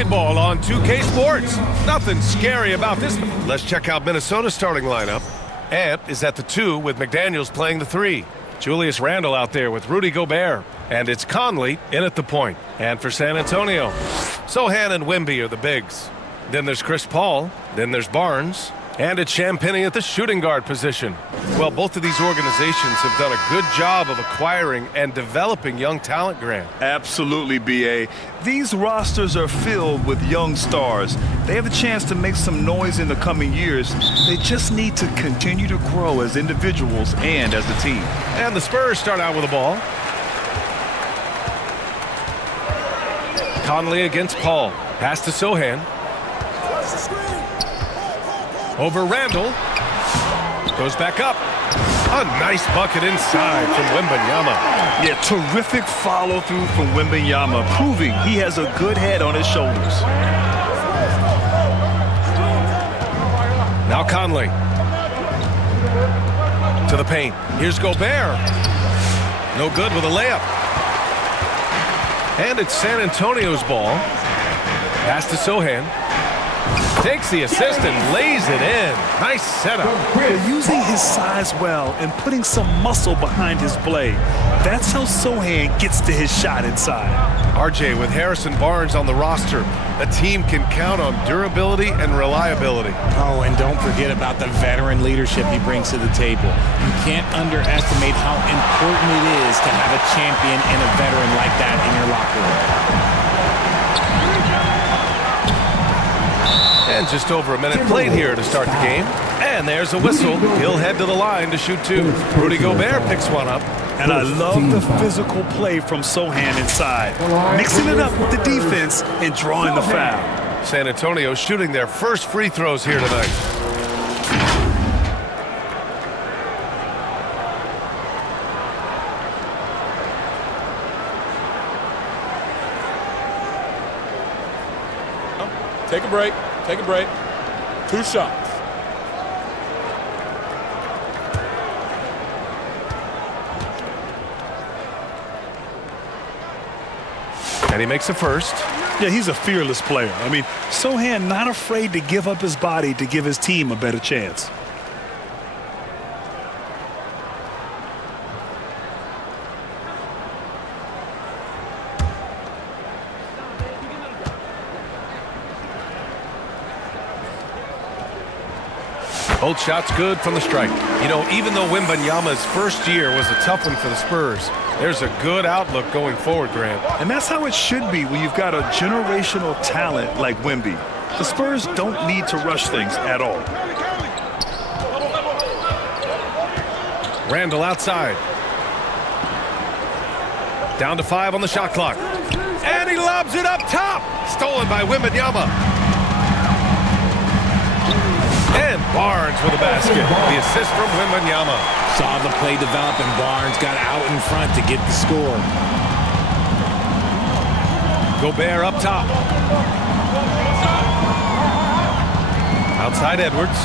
basketball on 2K Sports. Nothing scary about this. Let's check out Minnesota's starting lineup. Ant is at the 2 with McDaniels playing the 3. Julius Randle out there with Rudy Gobert. And it's Conley in at the point. And for San Antonio, Sohan and Wemby are the bigs. Then there's Chris Paul. Then there's Barnes. And it's Champagnie at the shooting guard position. Well, both of these organizations have done a good job of acquiring and developing young talent, Grant. Absolutely, B.A. These rosters are filled with young stars. They have a chance to make some noise in the coming years. They just need to continue to grow as individuals and as a team. And the Spurs start out with the ball. Conley against Paul. Pass to Sohan. Over Randle. Goes back up. A nice bucket inside from Wembanyama. Yeah, terrific follow-through from Wembanyama, proving he has a good head on his shoulders. Now Conley. To the paint. Here's Gobert. No good with a layup. And it's San Antonio's ball. Pass to Sohan. Takes the assist and lays it in. Nice setup. They're using his size well and putting some muscle behind his play. That's how Sohan gets to his shot inside. RJ, with Harrison Barnes on the roster, a team can count on durability and reliability. Oh, and don't forget about the veteran leadership he brings to the table. You can't underestimate how important it is to have a champion and a veteran like that in your locker room. And just over a minute played here to start the game. And there's a whistle. He'll head to the line to shoot 2. Rudy Gobert picks one up. And I love the physical play from Sohan inside, mixing it up with the defense and drawing the foul. San Antonio shooting their first free throws here tonight. Take a break. Take a break. 2 shots. And he makes a first. Yeah, he's a fearless player. I mean, Sohan not afraid to give up his body to give his team a better chance. Both shots good from the strike. You know, even though Wembanyama's first year was a tough one for the Spurs, there's a good outlook going forward, Grant. And that's how it should be when you've got a generational talent like Wemby. The Spurs don't need to rush things at all. Randle outside. Down to 5 on the shot clock. And he lobs it up top. Stolen by Wembanyama. And Barnes with a basket. The assist from Wembanyama. Saw the play develop and Barnes got out in front to get the score. Gobert up top. Outside Edwards.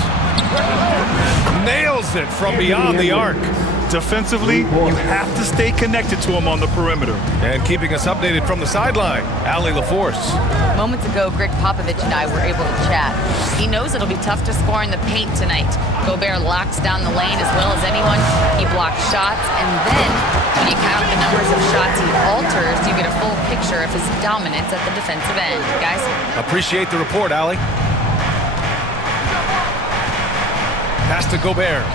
Nails it from beyond the arc. Defensively, you have to stay connected to him on the perimeter. And keeping us updated from the sideline, Allie LaForce. Moments ago, Greg Popovich and I were able to chat. He knows it'll be tough to score in the paint tonight. Gobert locks down the lane as well as anyone. He blocks shots, and then when you count the numbers of shots he alters, you get a full picture of his dominance at the defensive end. Guys? Appreciate the report, Allie. Pass to Gobert.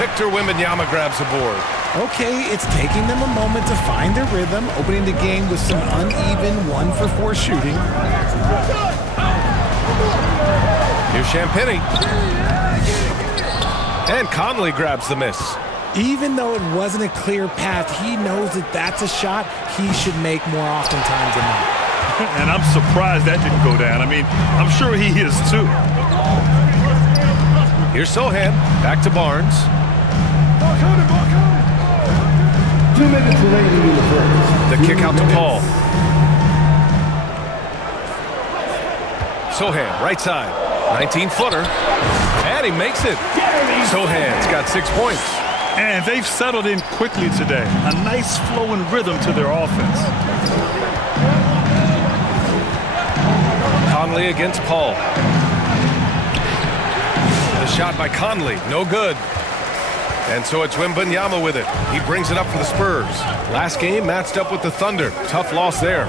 Victor Wembanyama grabs the board. Okay, it's taking them a moment to find their rhythm, opening the game with some uneven 1-for-4 shooting. Here's Champagnie. And Conley grabs the miss. Even though it wasn't a clear path, he knows that that's a shot he should make more oftentimes than not. And I'm surprised that didn't go down. I mean, I'm sure he is too. Here's Sohan. Back to Barnes. 2 minutes remaining in the first. The kick out to Paul. Sohan, right side. 19-footer. And he makes it. Sohan's got 6 points. And they've settled in quickly today. A nice flow and rhythm to their offense. Conley against Paul. The shot by Conley, no good. And so it's Wembanyama with it. He brings it up for the Spurs. Last game matched up with the Thunder. Tough loss there.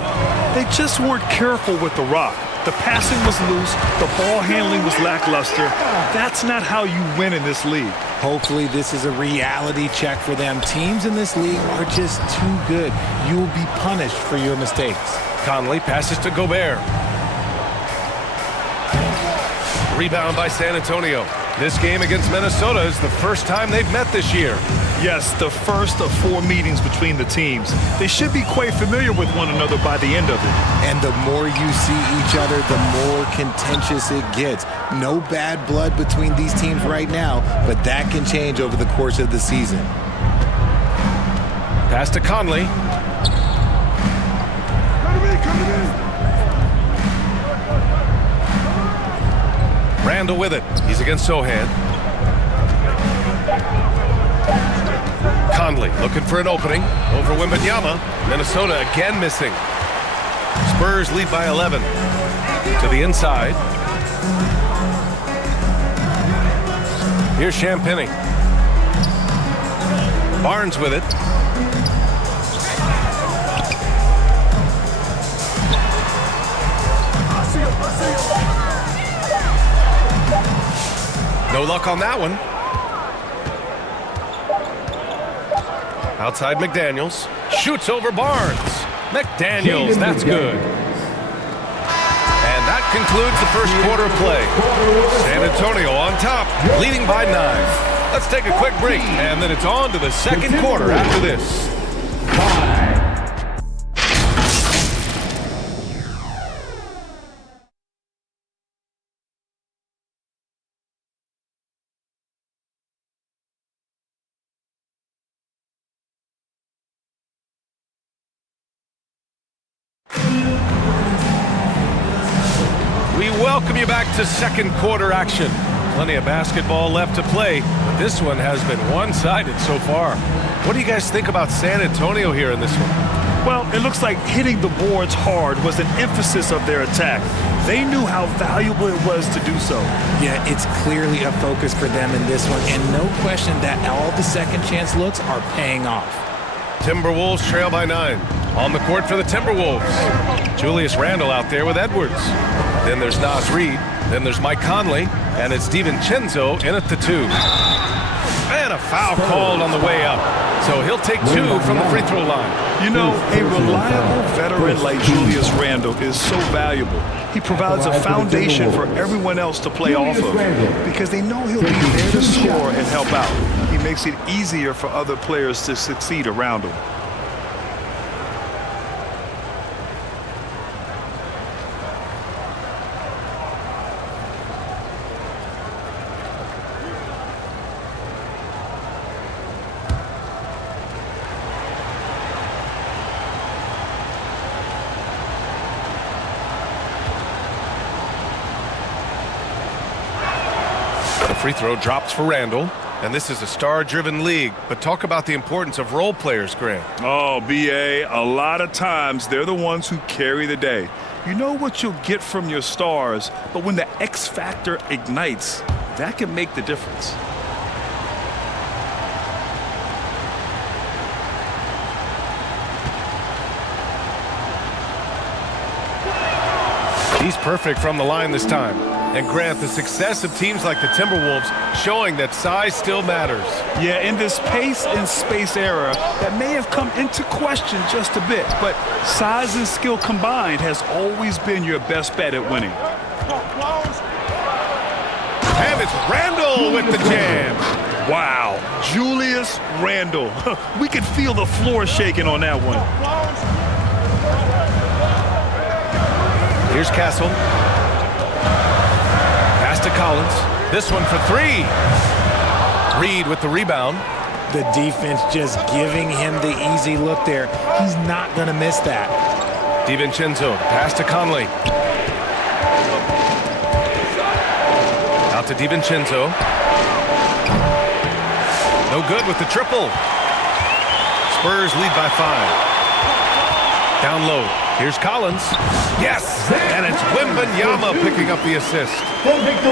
They just weren't careful with the rock. The passing was loose. The ball handling was lackluster. That's not how you win in this league. Hopefully this is a reality check for them. Teams in this league are just too good. You will be punished for your mistakes. Conley passes to Gobert. Rebound by San Antonio. This game against Minnesota is the first time they've met this year. Yes, the first of 4 meetings between the teams. They should be quite familiar with one another by the end of it. And the more you see each other, the more contentious it gets. No bad blood between these teams right now, but that can change over the course of the season. Pass to Conley. Randall with it. He's against Sohan. Conley looking for an opening over Wembanyama. Minnesota again missing. Spurs lead by 11. To the inside. Here's Champagny. Barnes with it. No luck on that one. Outside McDaniels. Shoots over Barnes. McDaniels, that's good. And that concludes the first quarter of play. San Antonio on top, leading by 9. Let's take a quick break, and then it's on to the second quarter after this. We welcome you back to second quarter action. Plenty of basketball left to play, but this one has been one-sided so far. What do you guys think about San Antonio here in this one? Well, it looks like hitting the boards hard was an emphasis of their attack. They knew how valuable it was to do so. Yeah, it's clearly a focus for them in this one, and no question that all the second chance looks are paying off. Timberwolves trail by 9. On the court for the Timberwolves. Julius Randle out there with Edwards. Then there's Naz Reid. Then there's Mike Conley. And it's DiVincenzo in at the 2. And a foul called on the way up. So he'll take 2 from the free throw line. You know, a reliable veteran like Julius Randle is so valuable. He provides a foundation for everyone else to play off of because they know he'll be there to score and help out. He makes it easier for other players to succeed around him. Free throw drops for Randle, and this is a star-driven league. But talk about the importance of role players, Grant. Oh, B.A., a lot of times they're the ones who carry the day. You know what you'll get from your stars, but when the X factor ignites, that can make the difference. He's perfect from the line this time. And Grant, the success of teams like the Timberwolves showing that size still matters. Yeah, in this pace and space era, that may have come into question just a bit, but size and skill combined has always been your best bet at winning. And it's Randle with the jam. Wow, Julius Randle. We could feel the floor shaking on that one. Here's Castle. Pass to Collins. This one for 3. Reid with the rebound. The defense just giving him the easy look there. He's not going to miss that. DiVincenzo. Pass to Conley. Out to DiVincenzo. No good with the triple. Spurs lead by 5. Down low. Here's Collins. Yes! And it's Wembanyama picking up the assist.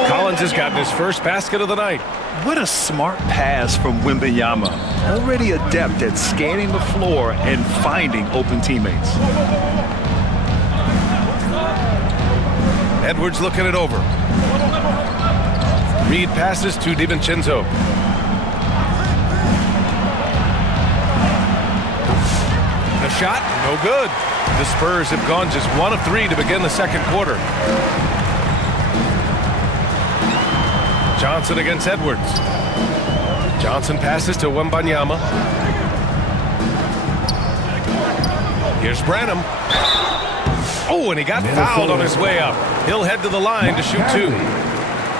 Collins has gotten his first basket of the night. What a smart pass from Wembanyama. Already adept at scanning the floor and finding open teammates. Edwards looking it over. Reed passes to DiVincenzo. The shot, no good. The Spurs have gone just 1 of 3 to begin the second quarter. Johnson against Edwards. Johnson passes to Wembanyama. Here's Branham. Oh, and he got fouled on his way up. He'll head to the line to shoot 2.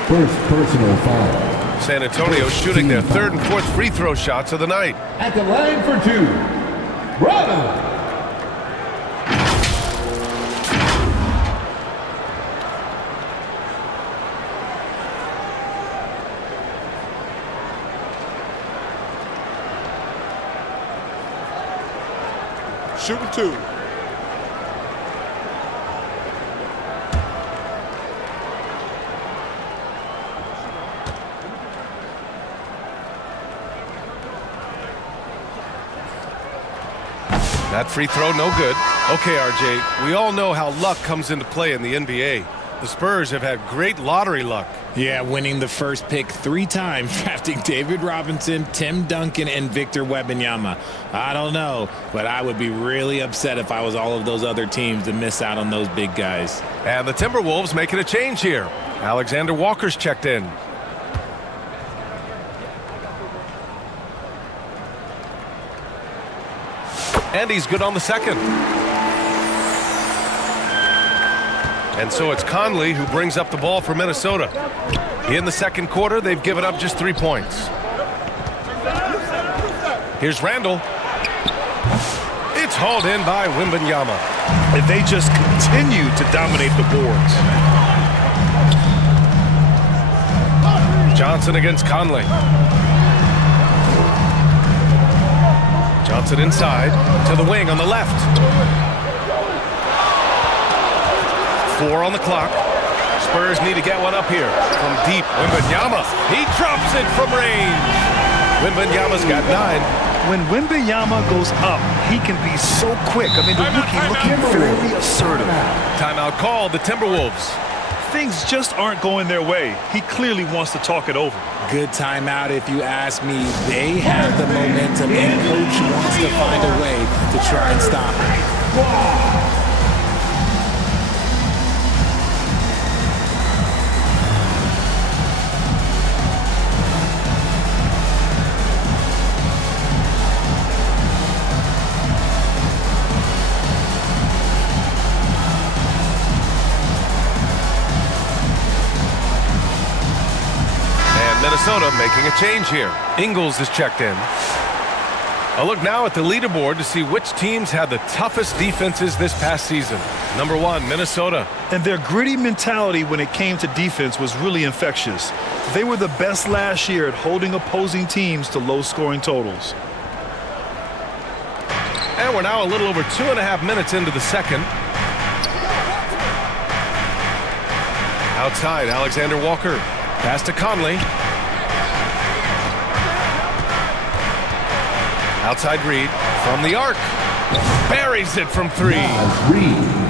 First personal foul. San Antonio shooting their 3rd and 4th free throw shots of the night. At the line for 2. Branham. Shooting 2. That free throw, no good. Okay, RJ, we all know how luck comes into play in the NBA. The Spurs have had great lottery luck. Yeah, winning the first pick 3 times, drafting David Robinson, Tim Duncan, and Victor Wembanyama. I don't know, but I would be really upset if I was all of those other teams to miss out on those big guys. And the Timberwolves making a change here. Alexander Walker's checked in. And he's good on the second. And so it's Conley who brings up the ball for Minnesota. In the second quarter, they've given up just 3 points. Here's Randall. It's hauled in by Wembanyama. And they just continue to dominate the boards. Johnson against Conley. Johnson inside to the wing on the left. 4 on the clock. Spurs need to get one up here. From deep, Wembanyama. He drops it from range. Wembanyama's got 9. When Wembanyama goes up, he can be so quick. I mean, the rookie looking very assertive. Timeout called, the Timberwolves. Things just aren't going their way. He clearly wants to talk it over. Good timeout if you ask me. They have the momentum, and coach wants to find a way to try and stop it. Minnesota making a change here. Ingles is checked in. A look now at the leaderboard to see which teams had the toughest defenses this past season. Number 1, Minnesota. And their gritty mentality when it came to defense was really infectious. They were the best last year at holding opposing teams to low-scoring totals. And we're now a little over 2.5 minutes into the second. Outside, Alexander Walker. Pass to Conley. Outside Reed from the arc. Buries it from 3.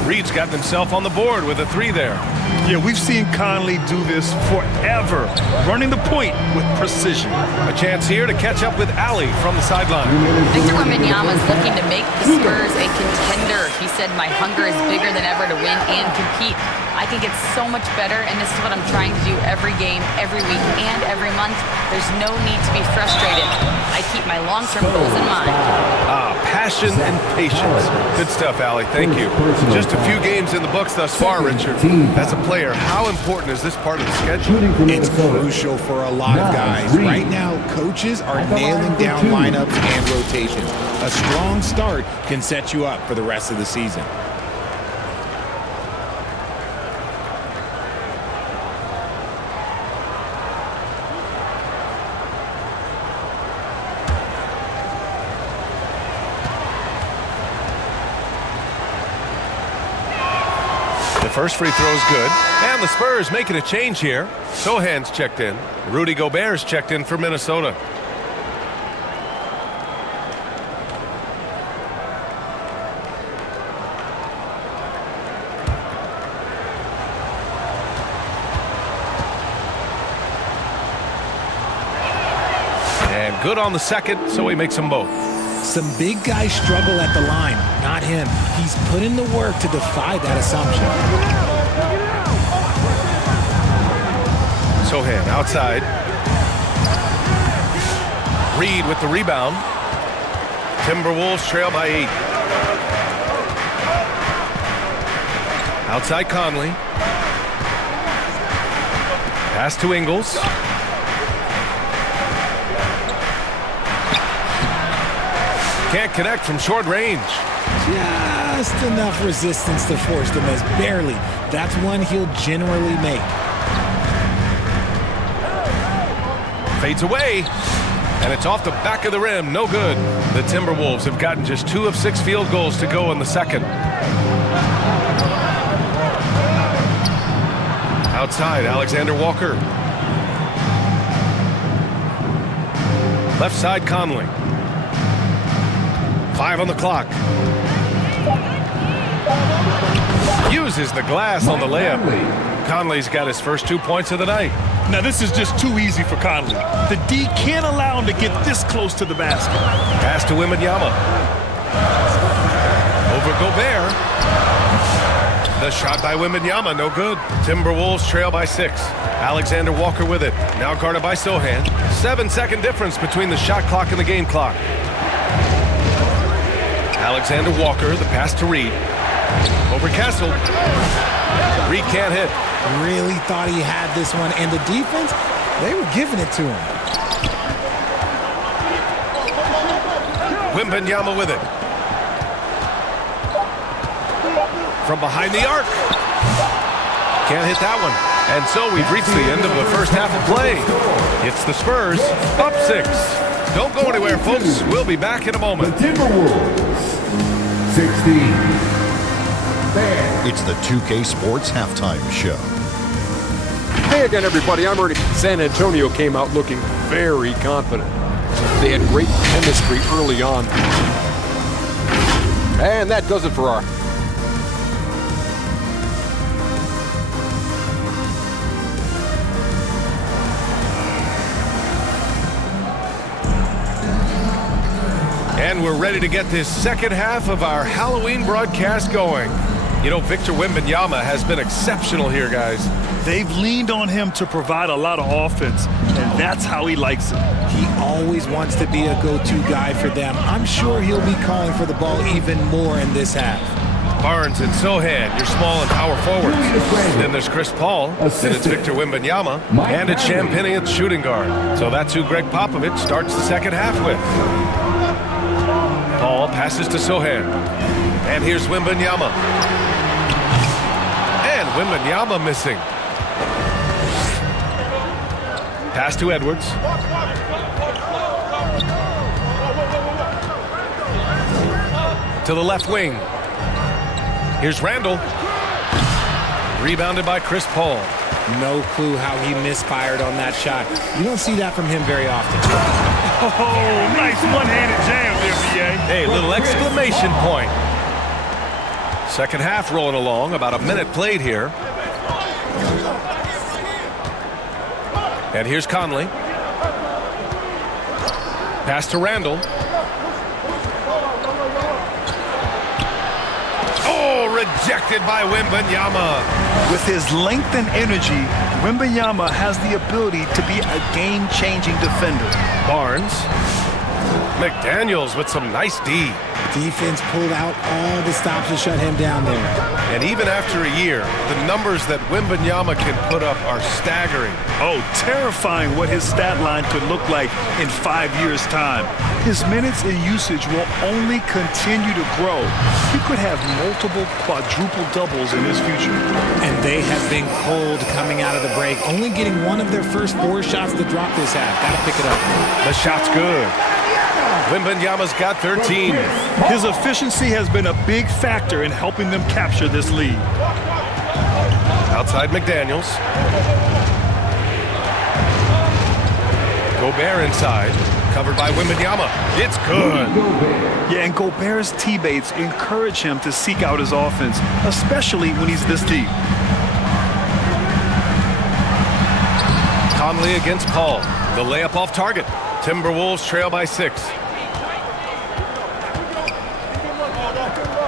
Reed's gotten himself on the board with a 3 there. Yeah, we've seen Conley do this forever, running the point with precision. A chance here to catch up with Ali from the sideline. Victor Wembanyama is looking to make the Spurs a contender. He said, "My hunger is bigger than ever to win and compete. I can get so much better, and this is what I'm trying to do every game, every week, and every month. There's no need to be frustrated. I keep my long-term goals in mind." Passion and patience. Good stuff, Ali. Thank you. Just a few games in the books thus far, Richard. As a player, how important is this part of the schedule? It's crucial for a lot of guys. Right now, coaches are nailing down lineups and rotations. A strong start can set you up for the rest of the season. The first free throw is good. And the Spurs making a change here. Sohan's checked in. Rudy Gobert's checked in for Minnesota. And good on the second, so he makes them both. Some big guys struggle at the line, not him. He's put in the work to defy that assumption. Sohan outside. Reed with the rebound. Timberwolves trail by 8. Outside Conley. Pass to Ingles. Can't connect from short range. Just enough resistance to force the miss. Barely. That's one he'll generally make. Fades away. And it's off the back of the rim. No good. The Timberwolves have gotten just 2 of 6 field goals to go in the second. Outside, Alexander Walker. Left side, Conley. 5 on the clock. Uses the glass on the layup. Conley's got his first 2 points of the night. Now this is just too easy for Conley. The D can't allow him to get this close to the basket. Pass to Wembanyama. Over Gobert. The shot by Wembanyama, no good. Timberwolves trail by 6. Alexander Walker with it. Now guarded by Sohan. 7-second difference between the shot clock and the game clock. Alexander Walker, the pass to Reed. Over Castle. Reed can't hit. Really thought he had this one, and the defense, they were giving it to him. Wembanyama with it. From behind the arc. Can't hit that one. And so we've reached the end of the first half of play. It's the Spurs, up 6. Don't go anywhere, folks. We'll be back in a moment. The Timberwolves, 16. It's the 2K Sports Halftime Show. Hey again, everybody. I'm Ernie. San Antonio came out looking very confident. They had great chemistry early on. And that does it for our... And we're ready to get this second half of our Halloween broadcast going. You know, Victor Wembanyama has been exceptional here, guys. They've leaned on him to provide a lot of offense, and that's how he likes it. He always wants to be a go-to guy for them. I'm sure he'll be calling for the ball even more in this half. Barnes and Sohan, your small and power forwards. Then there's Chris Paul. Then it's Victor Wembanyama. And it's Champagnie at shooting guard. So that's who Greg Popovich starts the second half with. Paul passes to Sohan. And here's Wembanyama. And Wembanyama missing. Pass to Edwards. To the left wing. Here's Randall. Rebounded by Chris Paul. No clue how he misfired on that shot. You don't see that from him very often. Oh, nice one-handed jam there, B.A. Hey, little exclamation point. Second half rolling along. About a minute played here. And here's Conley. Pass to Randall. Oh, rejected by Wembanyama. With his length and energy, Wembanyama has the ability to be a game-changing defender. Barnes. McDaniels with some nice D. Defense pulled out all the stops to shut him down there. And even after a year, the numbers that Wembanyama can put up are staggering. Oh, terrifying what his stat line could look like in 5 years' time. His minutes and usage will only continue to grow. He could have multiple quadruple doubles in his future. And they have been cold coming out of the break, only getting one of their first 4 shots to drop this half. Gotta pick it up. The shot's good. Wembanyama's got 13. His efficiency has been a big factor in helping them capture this lead. Outside McDaniels. Gobert inside. Covered by Wembanyama. It's good. Yeah, and Gobert's teammates encourage him to seek out his offense, especially when he's this deep. Conley against Paul. The layup off target. Timberwolves trail by 6.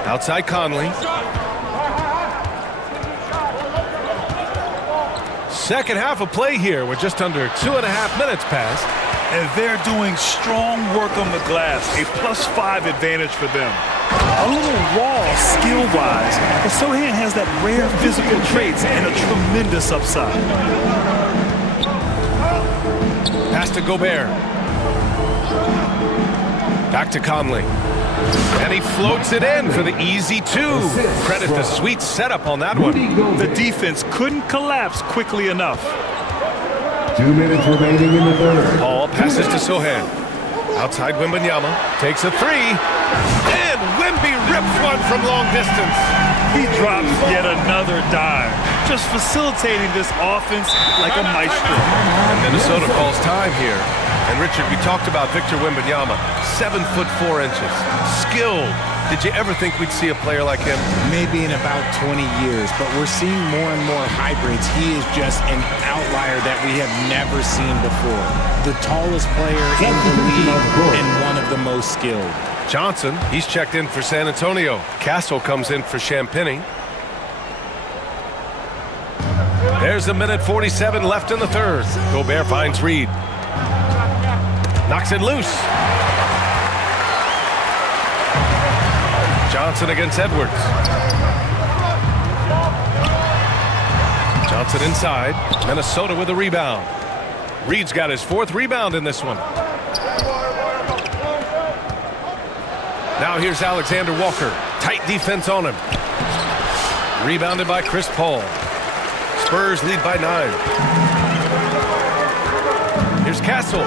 Outside Conley. Second half of play here with just under 2.5 minutes passed. And they're doing strong work on the glass, a +5 advantage for them. A little raw skill-wise, but Sohan has that rare physical traits and a tremendous upside. Pass to Gobert. Back to Conley. And he floats it in for the easy 2. Credit the sweet setup on that one. The defense couldn't collapse quickly enough. 2 minutes remaining in the third. Paul passes to Sohan. Outside Wembanyama. Takes a 3. And Wemby rips one from long distance. He drops yet another dime, just facilitating this offense like a maestro. And Minnesota calls time here. And Richard, we talked about Victor Wembanyama. 7'4" skilled. Did you ever think we'd see a player like him? Maybe in about 20 years, but we're seeing more and more hybrids. He is just an outlier that we have never seen before. The tallest player in the league and one of the most skilled. Johnson, he's checked in for San Antonio. Castle comes in for Champagny. There's a minute 47 left in the third. Gobert finds Reed. Knocks it loose. Johnson against Edwards. Johnson inside. Minnesota with a rebound. Reed's got his 4th rebound in this one. Now here's Alexander Walker. Tight defense on him. Rebounded by Chris Paul. Spurs lead by 9. Here's Castle.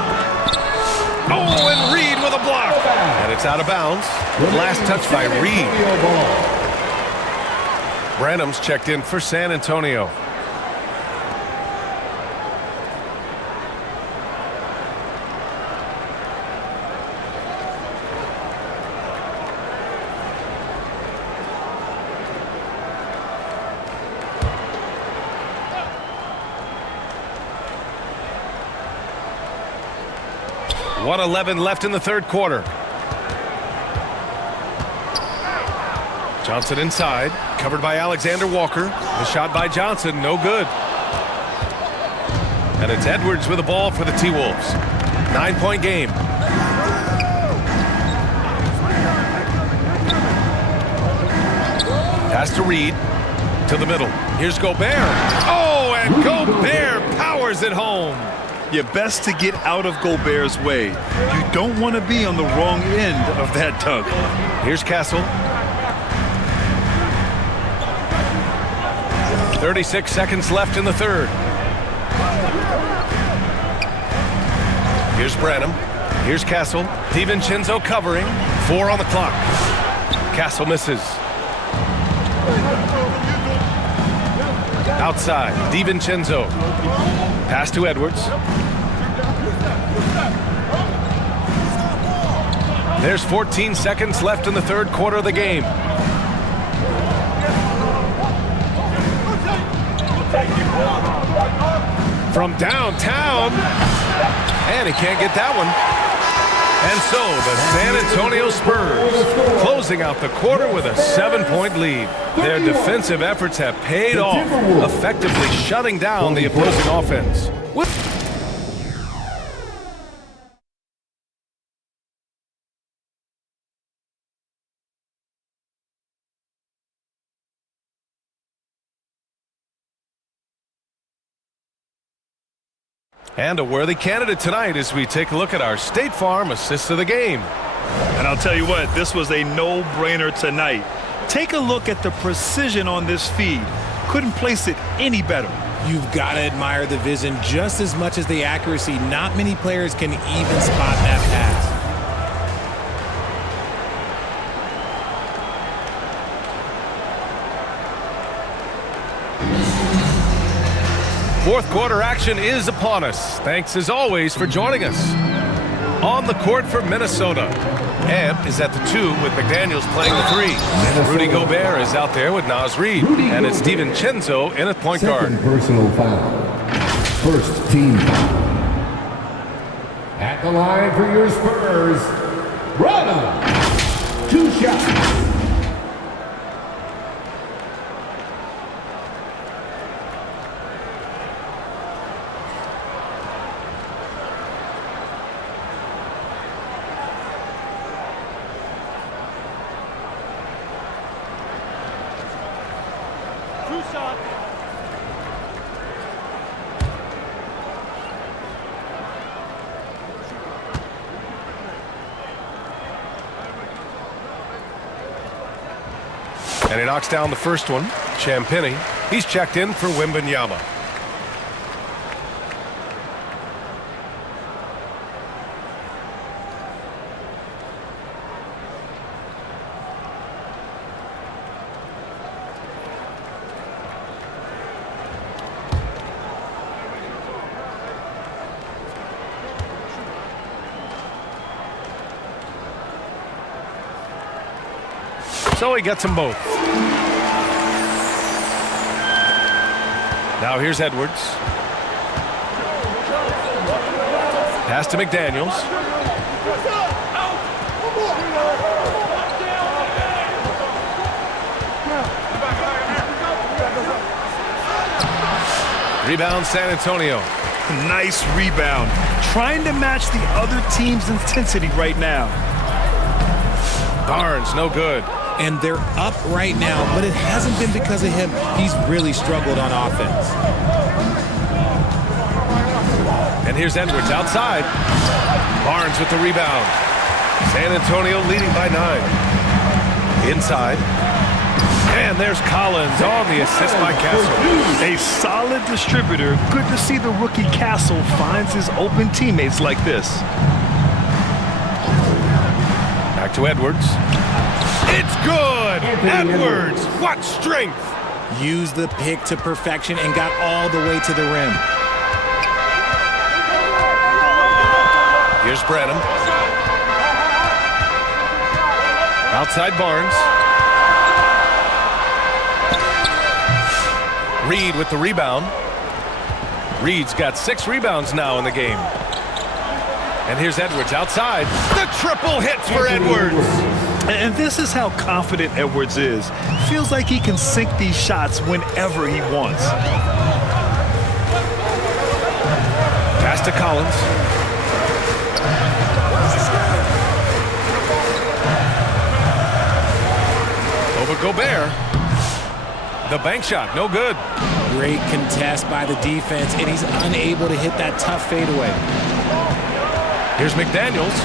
Oh, and Reed with a block. And it's out of bounds. Last touch by Reed. Branham's checked in for San Antonio. .111 left in the third quarter. Johnson inside, covered by Alexander Walker. The shot by Johnson, no good. And it's Edwards with the ball for the T-Wolves. 9-point game. Pass to Reed, to the middle. Here's Gobert. Oh, and Gobert powers it home. You're best to get out of Gobert's way. You don't want to be on the wrong end of that tug. Here's Castle. 36 seconds left in the third. Here's Branham. Here's Castle. DiVincenzo covering. 4 on the clock. Castle misses. Outside. DiVincenzo. Pass to Edwards. There's 14 seconds left in the third quarter of the game. From downtown. And he can't get that one. And so the San Antonio Spurs closing out the quarter with a 7-point lead. Their defensive efforts have paid off, effectively shutting down the opposing offense. And a worthy candidate tonight as we take a look at our State Farm Assist of the Game. And I'll tell you what, this was a no-brainer tonight. Take a look at the precision on this feed. Couldn't place it any better. You've got to admire the vision just as much as the accuracy. Not many players can even spot that pass. Fourth quarter action is upon us. Thanks as always for joining us. On the court for Minnesota. Amp is at the 2 with McDaniels playing the 3. Rudy Gobert is out there with Naz Reid. And it's DiVincenzo in at point guard. Second personal foul. First team foul. At the line for your Spurs, Rada. 2 shots. And he knocks down the first one. Champagny. He's checked in for Wembanyama. So he gets them both. Now here's Edwards. Pass to McDaniels. Rebound San Antonio. Nice rebound. Trying to match the other team's intensity right now. Barnes, no good. And they're up right now, but it hasn't been because of him. He's really struggled on offense. And here's Edwards outside. Barnes with the rebound. San Antonio leading by 9. Inside. And there's Collins on the assist by Castle. A solid distributor. Good to see the rookie Castle finds his open teammates like this. Back to Edwards. It's good! Edwards! What strength! Used the pick to perfection and got all the way to the rim. Here's Branham. Outside Barnes. Reid with the rebound. Reid's got 6 rebounds now in the game. And here's Edwards outside. The triple hits for Edwards. And this is how confident Edwards is. Feels like he can sink these shots whenever he wants. Pass to Collins. Over Gobert. The bank shot, no good. Great contest by the defense, and he's unable to hit that tough fadeaway. Here's McDaniels.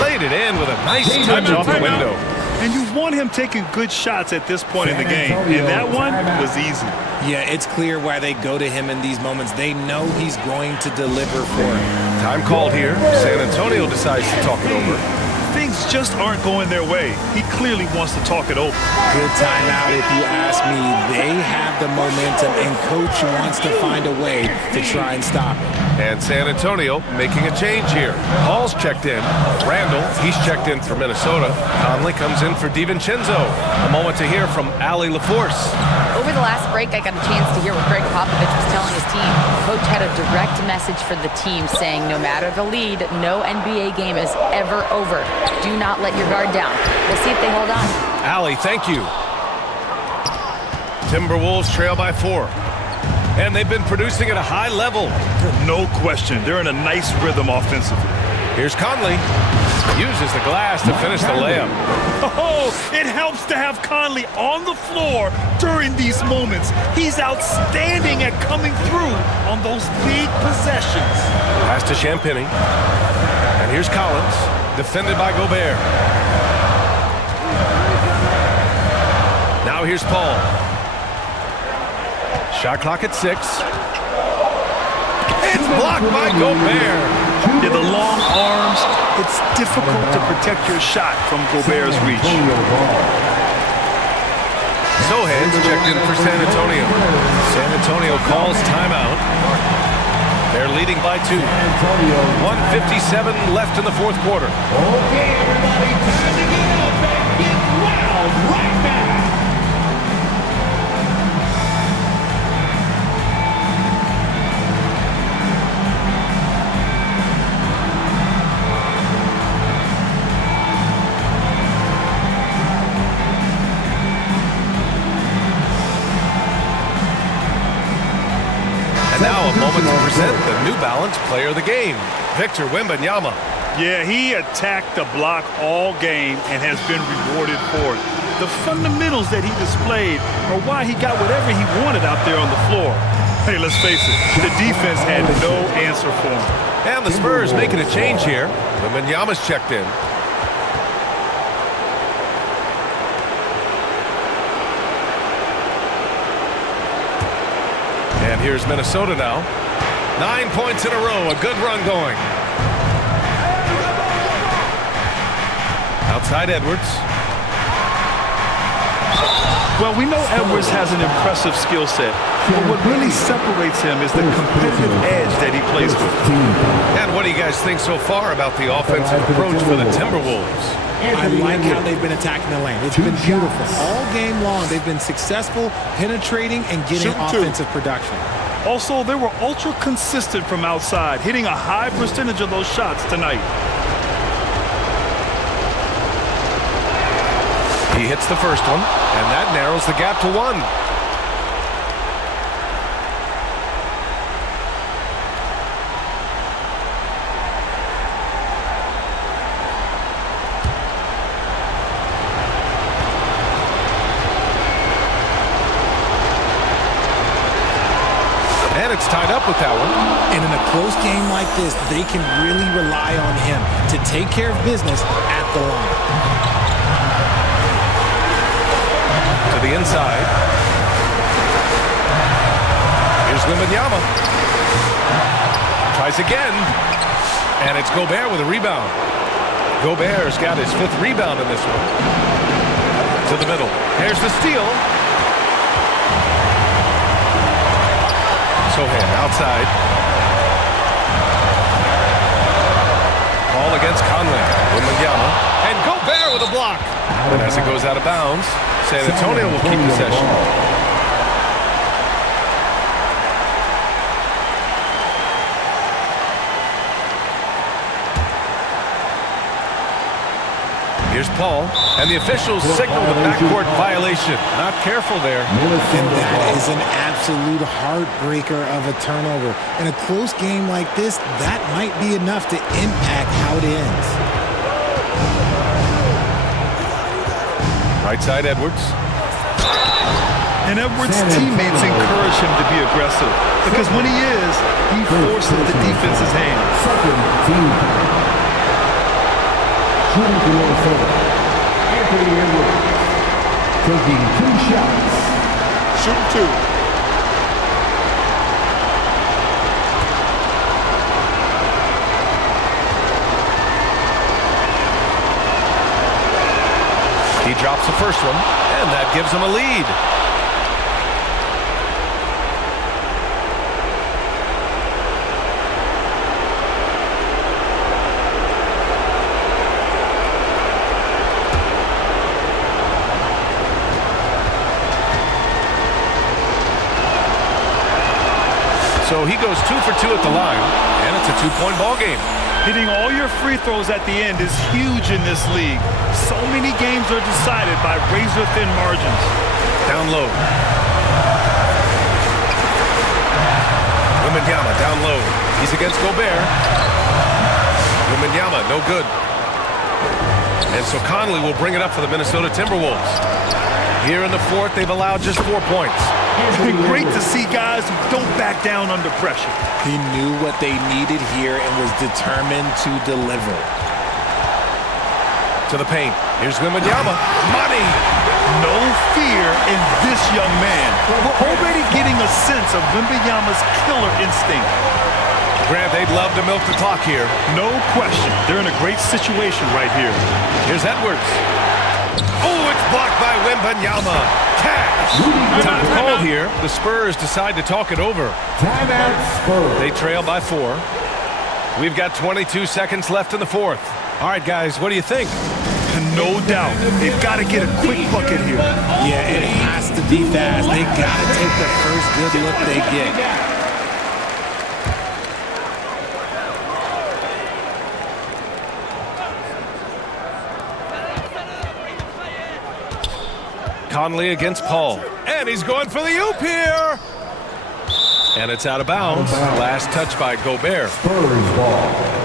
Played it in with a nice touch off the window. And you want him taking good shots at this point in the game. And that one was easy. Yeah, it's clear why they go to him in these moments. They know he's going to deliver for them. Time called here. San Antonio decides to talk it over. Things just aren't going their way. He clearly wants to talk it over. Good timeout if you ask me. They have the momentum, and coach wants to find a way to try and stop it. And San Antonio making a change here. Hall's checked in. Randall, he's checked in for Minnesota. Conley comes in for DiVincenzo. A moment to hear from Allie LaForce. Over the last break, I got a chance to hear what Greg Popovich was telling his team. Coach had a direct message for the team saying no matter the lead, no NBA game is ever over. Do not let your guard down. We'll see if they hold on. Allie, thank you. Timberwolves trail by 4. And they've been producing at a high level. No question. They're in a nice rhythm offensively. Here's Conley. Uses the glass to finish the layup. Oh, it helps to have Conley on the floor during these moments. He's outstanding at coming through on those big possessions. Pass to Champagny. And here's Collins. Defended by Gobert. Now here's Paul. Shot clock at 6. It's blocked by Gobert. Yeah, the long arms, it's difficult to protect your shot from Gobert's reach. Sohan offense checked in for San Antonio. San Antonio calls timeout. They're leading by 2. 1:57 left in the fourth quarter. Okay, everybody, time to get up and get wild right now. And now a moment to present the New Balance Player of the Game, Victor Wembanyama. Yeah, he attacked the block all game and has been rewarded for it. The fundamentals that he displayed are why he got whatever he wanted out there on the floor. Hey, let's face it, the defense had no answer for him. And the Spurs making a change here. Wembanyama's checked in. And here's Minnesota now. 9 points in a row, a good run going. Outside Edwards. Well, we know Edwards has an impressive skill set, but what really separates him is the competitive edge that he plays with. And what do you guys think so far about the offensive approach for the Timberwolves? I like how they've been attacking the lane. It's been beautiful. All game long, they've been successful penetrating and getting offensive production. Also, they were ultra consistent from outside, hitting a high percentage of those shots tonight. He hits the first one, and that narrows the gap to 1. And it's tied up with that one. And in a close game like this, they can really rely on him to take care of business at the line. To the inside. Here's Wembanyama. Tries again. And it's Gobert with a rebound. Gobert's got his 5th rebound in this one. To the middle. Here's the steal. Sohan outside. Ball against Conley. Wembanyama. And Gobert with a block. And as it goes out of bounds, San Antonio will keep possession. Here's Paul, and the officials signal the backcourt violation. Not careful there. And that is an absolute heartbreaker of a turnover. In a close game like this, that might be enough to impact how it ends. Right side, Edwards. And Edwards' teammates encourage him to be aggressive because when he is, he forces the defense's hand. Second team. Shooting for Minnesota, Anthony Edwards, taking 2 shots. Shooting 2. He drops the first one, and that gives him a lead. So he goes 2 for 2 at the line, and it's a 2-point ball game. Hitting all your free throws at the end is huge in this league. So many games are decided by razor-thin margins. Down low. Wembanyama down low. He's against Gobert. Wembanyama, no good. And so Conley will bring it up for the Minnesota Timberwolves. Here in the fourth, they've allowed just 4 points. Great to see guys who don't back down under pressure. He knew what they needed here and was determined to deliver. To the paint. Here's Wembanyama. Money! No fear in this young man. We're already getting a sense of Wembanyama's killer instinct. Grant, they'd love to milk the clock here. No question. They're in a great situation right here. Here's Edwards. Oh, it's blocked by Wembanyama. cash. Time called here. The Spurs decide to talk it over. Timeout Spurs. They trail by 4. We've got 22 seconds left in the fourth. All right, guys, what do you think? No doubt. They've got to get a quick bucket here. Yeah, it has to be fast. They got to take the first good look they get. Conley against Paul. And he's going for the oop here. And it's out of bounds. Last touch by Gobert. Spurs ball.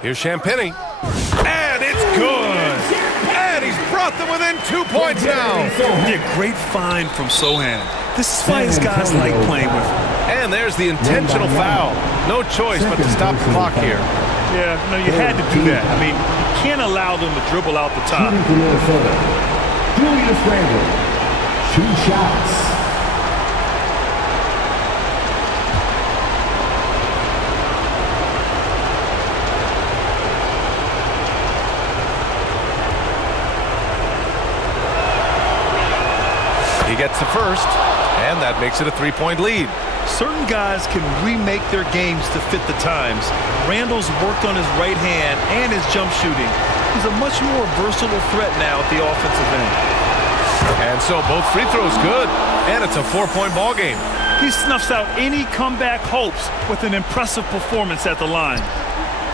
Here's Champagny. And it's good. And he's brought them within 2 points now. Yeah, great find from Sohan. This is why these guys like playing with him. And there's the intentional foul. No choice but to stop the clock here. Yeah, no, you had to do that. I mean, you can't allow them to dribble out the top. Shooting for Minnesota. Julius Randle. 2 shots. He gets the first, and that makes it a 3-point lead. Certain guys can remake their games to fit the times. Randall's worked on his right hand and his jump shooting. He's a much more versatile threat now at the offensive end. And so both free throws good, and it's a 4-point ball game. He snuffs out any comeback hopes with an impressive performance at the line.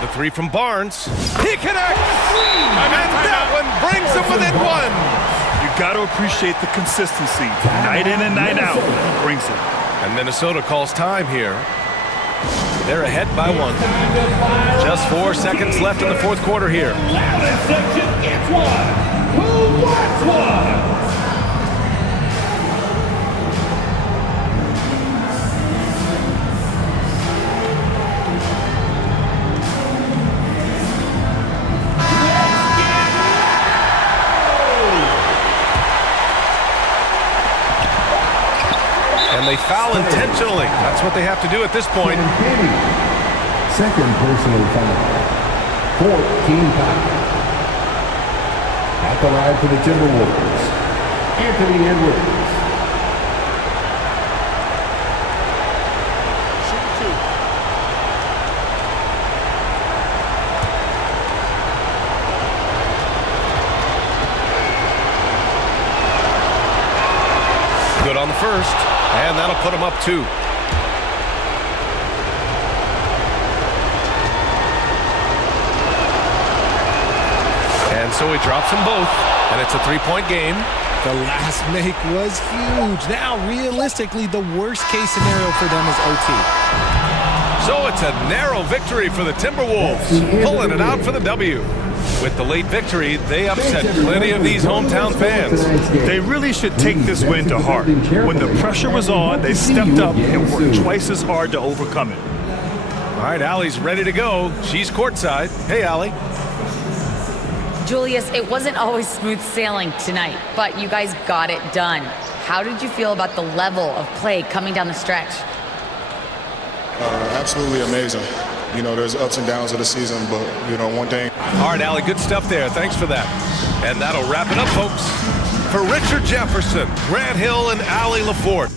The 3 from Barnes. He connects! And that one brings him within 1. You got to appreciate the consistency. Night in and night out, brings it. And Minnesota calls time here. They're ahead by 1. Just 4 seconds left in the fourth quarter here. Who wants one? And they foul intentionally. That's what they have to do at this point. Second personal foul. 4th team foul. At the line for the Timberwolves, Anthony Edwards. Good on the first, and that'll put him up 2. And so he drops them both, and it's a 3-point game. The last make was huge. Now, realistically, the worst-case scenario for them is OT. So it's a narrow victory for the Timberwolves, pulling it out for the W. With the late victory, they upset plenty of these hometown fans. They really should take this win to heart. When the pressure was on, they stepped up and worked twice as hard to overcome it. All right, Allie's ready to go. She's courtside. Hey, Allie. Julius, it wasn't always smooth sailing tonight, but you guys got it done. How did you feel about the level of play coming down the stretch? Absolutely amazing. You know, there's ups and downs of the season, but, you know, one thing. All right, Allie, good stuff there. Thanks for that. And that'll wrap it up, folks. For Richard Jefferson, Grant Hill, and Allie LaForte.